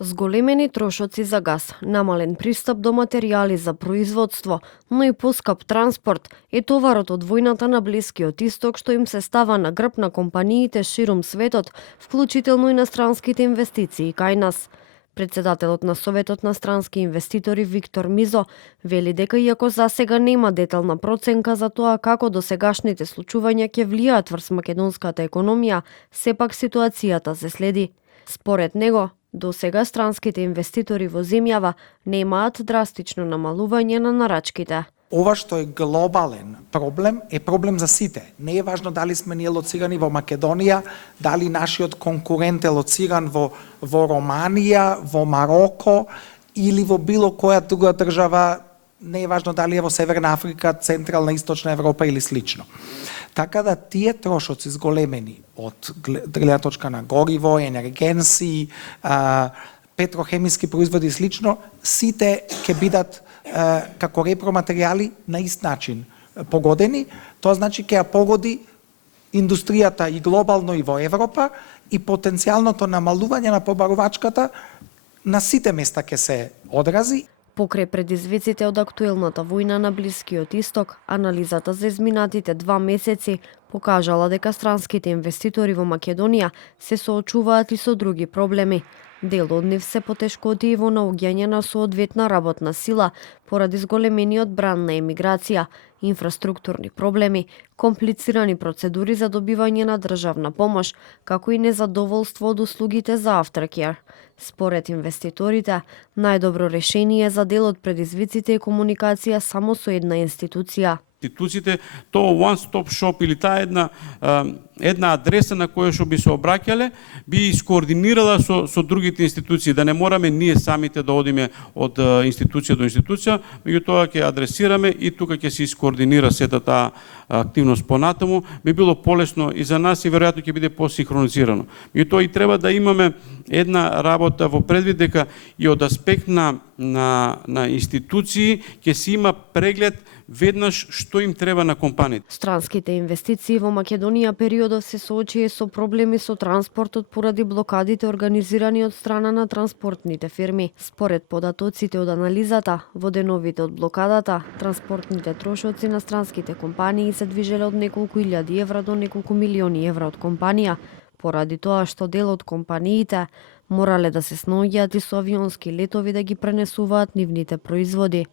Зголемени трошоци за газ, намален пристап до материјали за производство, но и поскап транспорт е товарот од војната на Блискиот Исток што им се става на грб на компаниите ширум светот, вклучително и на странските инвестиции кај нас. Председателот на Советот на странски инвеститори Виктор Мизо вели дека иако засега нема детална проценка за тоа како досегашните случувања ќе влијаат врз македонската економија, сепак ситуацијата се следи. Според него, до сега странските инвеститори во земјава немаат драстично намалување на нарачките. Ова што е глобален проблем е проблем за сите. Не е важно дали сме ние лоцирани во Македонија, дали нашиот конкурент е лоциран во Романија, во Мароко или во било која друга држава, не е важно дали е во Северна Африка, Централна и Источна Европа или слично. Така да тие трошоци зголемени од гледна точка на гориво, енергенси, петрохемиски производи и слично, сите ќе бидат како репроматеријали на ист начин погодени. Тоа значи ќе ја погоди индустријата и глобално и во Европа и потенцијалното намалување на побарувачката на сите места ќе се одрази. Покрај предизвиците од актуелната војна на Блискиот Исток, анализата за изминатите 2 месеци покажала дека странските инвеститори во Македонија се соочуваат и со други проблеми. Дел од нив се потешкоти во наоѓање на соодветна работна сила поради зголемениот бран на емиграција, инфраструктурни проблеми, комплицирани процедури за добивање на државна помош, како и незадоволство од услугите за aftercare. Според инвеститорите, најдобро решение за дел од предизвиците е комуникација само со една институција. Институциите, тоа one-stop shop или таа една адреса на која што би се обраќале, би искоординирала со другите институции, да не мораме ние самите да одиме од институција до институција, меѓутоа ќе адресираме и тука ќе се искоординира сета таа активност понатаму, би било полесно и за нас и веројатно ќе биде посинхронизирано. Меѓутоа и треба да имаме една работа во предвид дека и од аспект на институции ќе се има преглед веднаш што им треба на компаниите. Странските инвестиции во Македонија периодов се соочија со проблеми со транспортот поради блокадите организирани од страна на транспортните фирми. Според податоците од анализата, во деновите од блокадата, транспортните трошоци на странските компании се движеле од неколку илјади евра до неколку милиони евра од компанија, поради тоа што дел од компаниите морале да се снаоѓаат и со авионски летови да ги пренесуваат нивните производи.